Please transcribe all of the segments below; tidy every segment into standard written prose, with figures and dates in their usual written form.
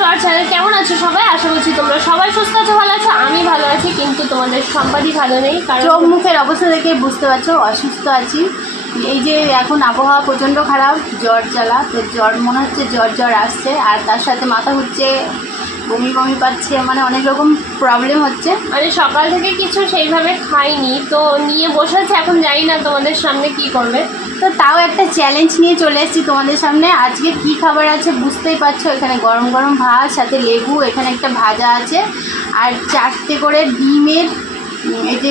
To our channel. কেমন আছো সবাই? আশা করছি তোমরা সবাই সুস্থ আছো, ভালো আছো। আমি ভালো আছি, কিন্তু তোমাদের সম্পাদই ভালো নেই, কারণ চোখ মুখের অবস্থা দেখে বুঝতে পারছো অসুস্থ আছি। এই যে এখন আবহাওয়া প্রচণ্ড খারাপ, জ্বর জ্বালা, তো জ্বর মনে হচ্ছে জ্বর আসছে, আর তার সাথে মাথা ঘুরছে, বমি বমি পাচ্ছে, মানে অনেক রকম প্রবলেম হচ্ছে। মানে সকাল থেকে কিছু সেইভাবে খাইনি, তো নিয়ে বসেছে। এখন জানি না তোমাদের সামনে কি করবে, তো তাও একটা চ্যালেঞ্জ নিয়ে চলে এসেছি তোমাদের সামনে। আজকে কি খাবার আছে বুঝতেই পারছো, এখানে গরম গরম ভাত, সাথে লেবু, এখানে একটা ভাজা আছে, আর 4টে করে ডিমের, এই যে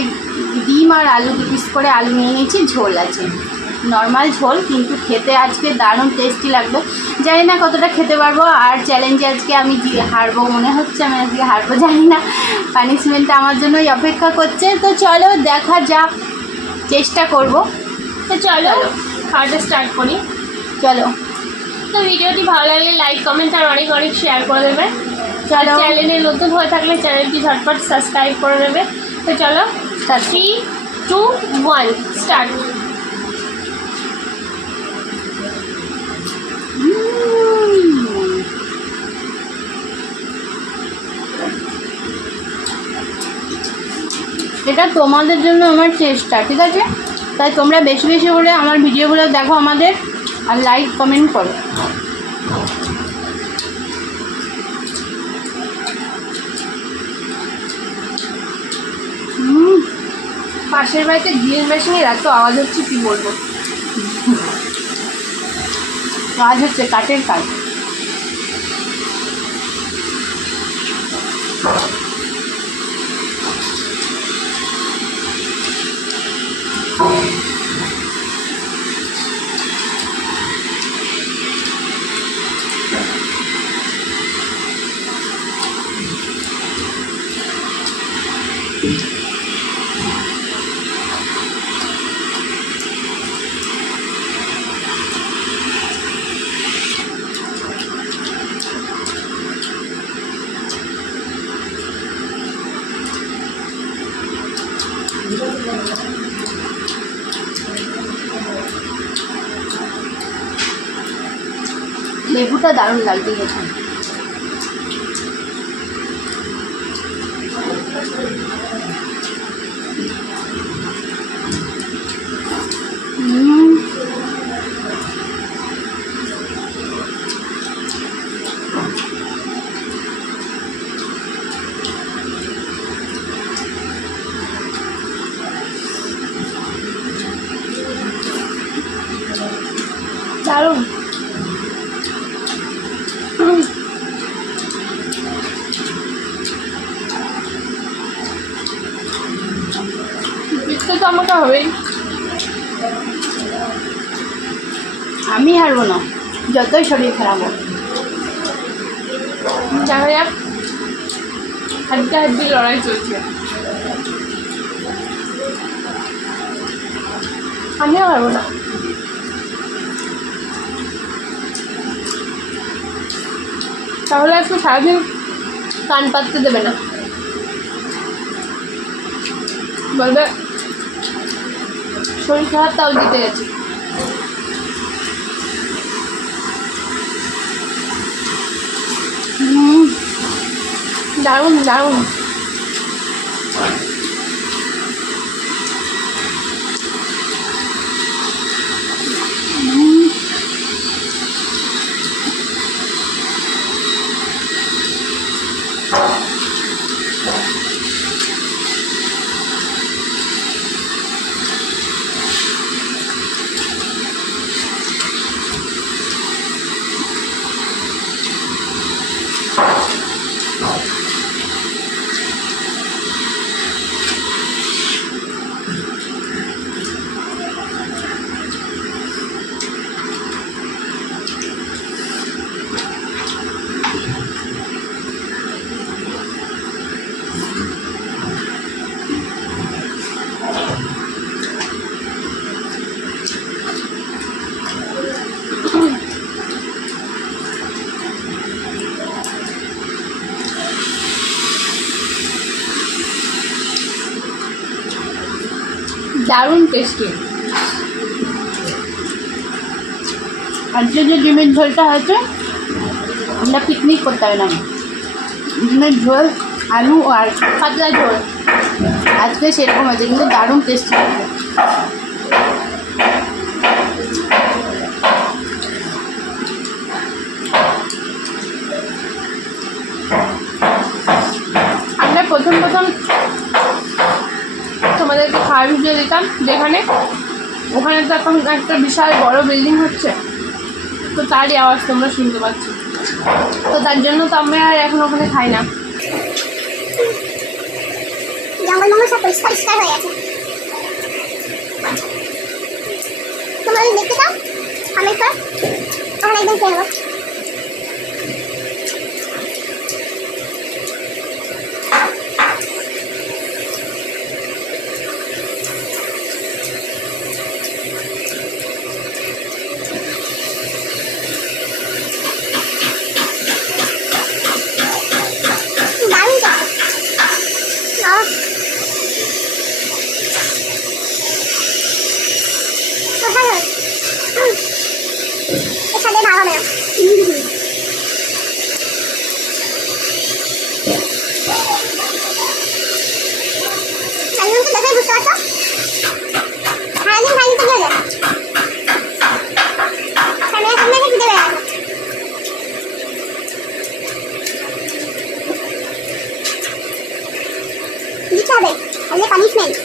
ডিম আর আলু 2 পিস করে আলু নিয়ে নিয়েছি, ঝোল আছে, নর্মাল ঝোল, কিন্তু খেতে আজকে দারুণ টেস্টি লাগবে। জানি না কতটা খেতে পারবো, আর চ্যালেঞ্জে আজকে আমি হারবো মনে হচ্ছে, আমি আজকে হারবো জানি না, পানিশমেন্টটা আমার জন্যই অপেক্ষা করছে। তো চলো দেখা যাক, চেষ্টা করব। তো চলো খাওয়াটা স্টার্ট করি। চলো। তো ভিডিওটি ভালো লাগলে লাইক, কমেন্ট আর অনেক অনেক শেয়ার করে দেবে। চলো। চ্যানেলে নতুন হয়ে থাকলে চ্যানেলটি ঝটপট সাবস্ক্রাইব করে দেবে। তো চলো 3, 2, 1 স্টার্ট। এটা তোমাদের জন্য আমার চেষ্টা, ঠিক আছে? তাই তোমরা বেশি বেশি করে আমার ভিডিওগুলো দেখো আমাদের, আর লাইক কমেন্ট করো। পাশের বাড়িতে গ্রিল মেশিনের এত আওয়াজ হচ্ছে, কি বলবো। কাজ হচ্ছে, কাঠের কাজ। লেবুটা দারুণ লাগছে দেখুন। দারুণ। জিততে তো আমাকে হবেই। আমি হারবো না, যতই শরীর খারাপ হোক। দেখা যাক, হাড্ডি লড়াই চলছে। আমিও পারবো না। তাহলে একটু সারাদিন কান পাততে দেবে না, বলবে শরীর খারাপ, তাও জিতে গেছে। দারুণ দারুণ। দারুণ টেস্টি। আজকে যে ডিমের ঝোলটা হয়েছে আমরা পিকনিক করতে হবে না, ডিমের ঝোল, আলু আর পাতলা ঝোল। আজকে সেরকম আছে, কিন্তু দারুণ টেস্টি আছে। আমরা প্রথম তোমাদেরকে খাওয়ার ভিডিও দিতাম, যেখানে ওখানে তো এখন একটা বিশাল বড় বিল্ডিং হচ্ছে, তো তারই আওয়াজ তোমরা শুনতে পাচ্ছ। তো তার জন্য তো আমরা আর এখন ওখানে খাই না। জঙ্গল সব পরিষ্কার হয়ে গেছে। তোমরা যদি দেখতে চাও কমেন্ট করো, ওখানে একদম খেয়ে নেবো। এখানে ভালো না, একদম তো দেখে বুঝতে পারছো। সারাদিন খাইনি তো গেলে ক্যামেরা সামনে রেখে দেবে। দিতে হবে, তাহলে পানিশমেন্ট।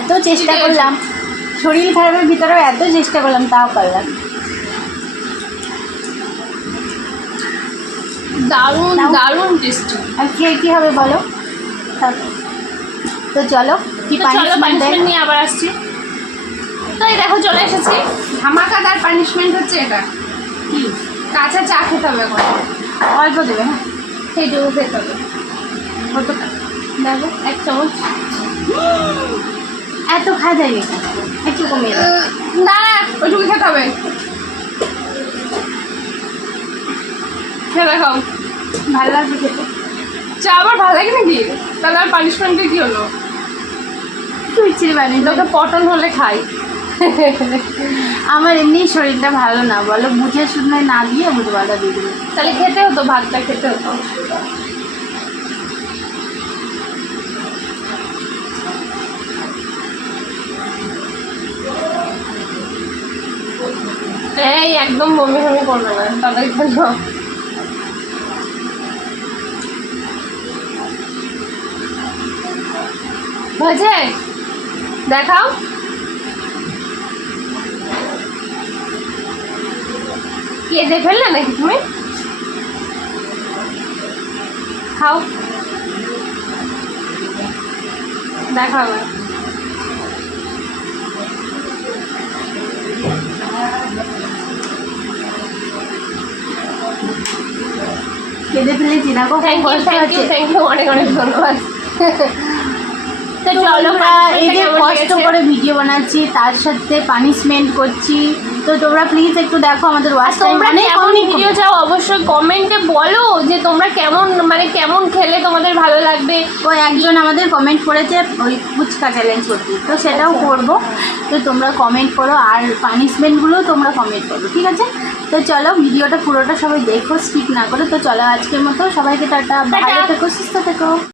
এত চেষ্টা করলাম, শরীর খারাপের ভিতরেও এত চেষ্টা করলাম, তাও পারলাম। দারুণ দারুণ টেস্টি। আর খেয়ে কী হবে বলো? তো চলো কি পানিশমেন্ট নিয়ে আবার আসছি। তো এই দেখো চলে এসেছি, ধামাকাদার পানিশমেন্ট হচ্ছে এটা। কি? কাঁচা চা খেতে হবে এখন, অল্প দেবে। হ্যাঁ, সেইটুকু খেতে হবে। কতটা? দেখো 1 চামচ। এত খাওয়া যায় না, একটু কমিয়ে দাও। না ওইটুকু খেতে হবে। খেয়ে দেখাও, ভালো লাগবে খেতে। চা আবার ভালো লাগে নাকি? তাহলে আর পানিশমেন্টে কি হলো? মিষ্টির বানিয়ে লোকে পটন হলে খাই। আমার এমনি শরীরটা ভালো না, বলো, বুঝে শুনে না দিয়ে বুঝবাটা দিয়ে দেবে। তাহলে খেতে হতো, ভাতটা খেতে হতো। এই একদম বমি বমি করবে না তাদের জন্য। হয়েছে? দেখাও। কেটে ফেললে নাকি তুমি? খাও, দেখাও। কেঁদে ফেলেছি, দেখো থ্যাংক ইউ, অনেক অনেক ধন্যবাদ। এই যে কষ্ট করে ভিডিও বানাচ্ছি, তার সাথে পানিশমেন্ট করছি, তো তোমরা প্লিজ একটু দেখো আমাদের ওয়াচ টাইম অনেক কম। ভিডিও চাও অবশ্যই কমেন্টে বলো যে তোমরা কেমন, মানে কেমন খেলে তোমাদের ভালো লাগবে। ওই একজন আমাদের কমেন্ট করেছে ওই ফুচকা চ্যালেঞ্জ করতে, তো সেটাও করব। তো তোমরা কমেন্ট করো, আর পানিশমেন্টগুলোও তোমরা কমেন্ট করো, ঠিক আছে? তো চলো ভিডিওটা পুরোটা সবাই দেখো, স্কিপ না করো। তো চলো আজকের মতো সবাইকে টাটা, ভালো থেকো, সুস্থ থেকো।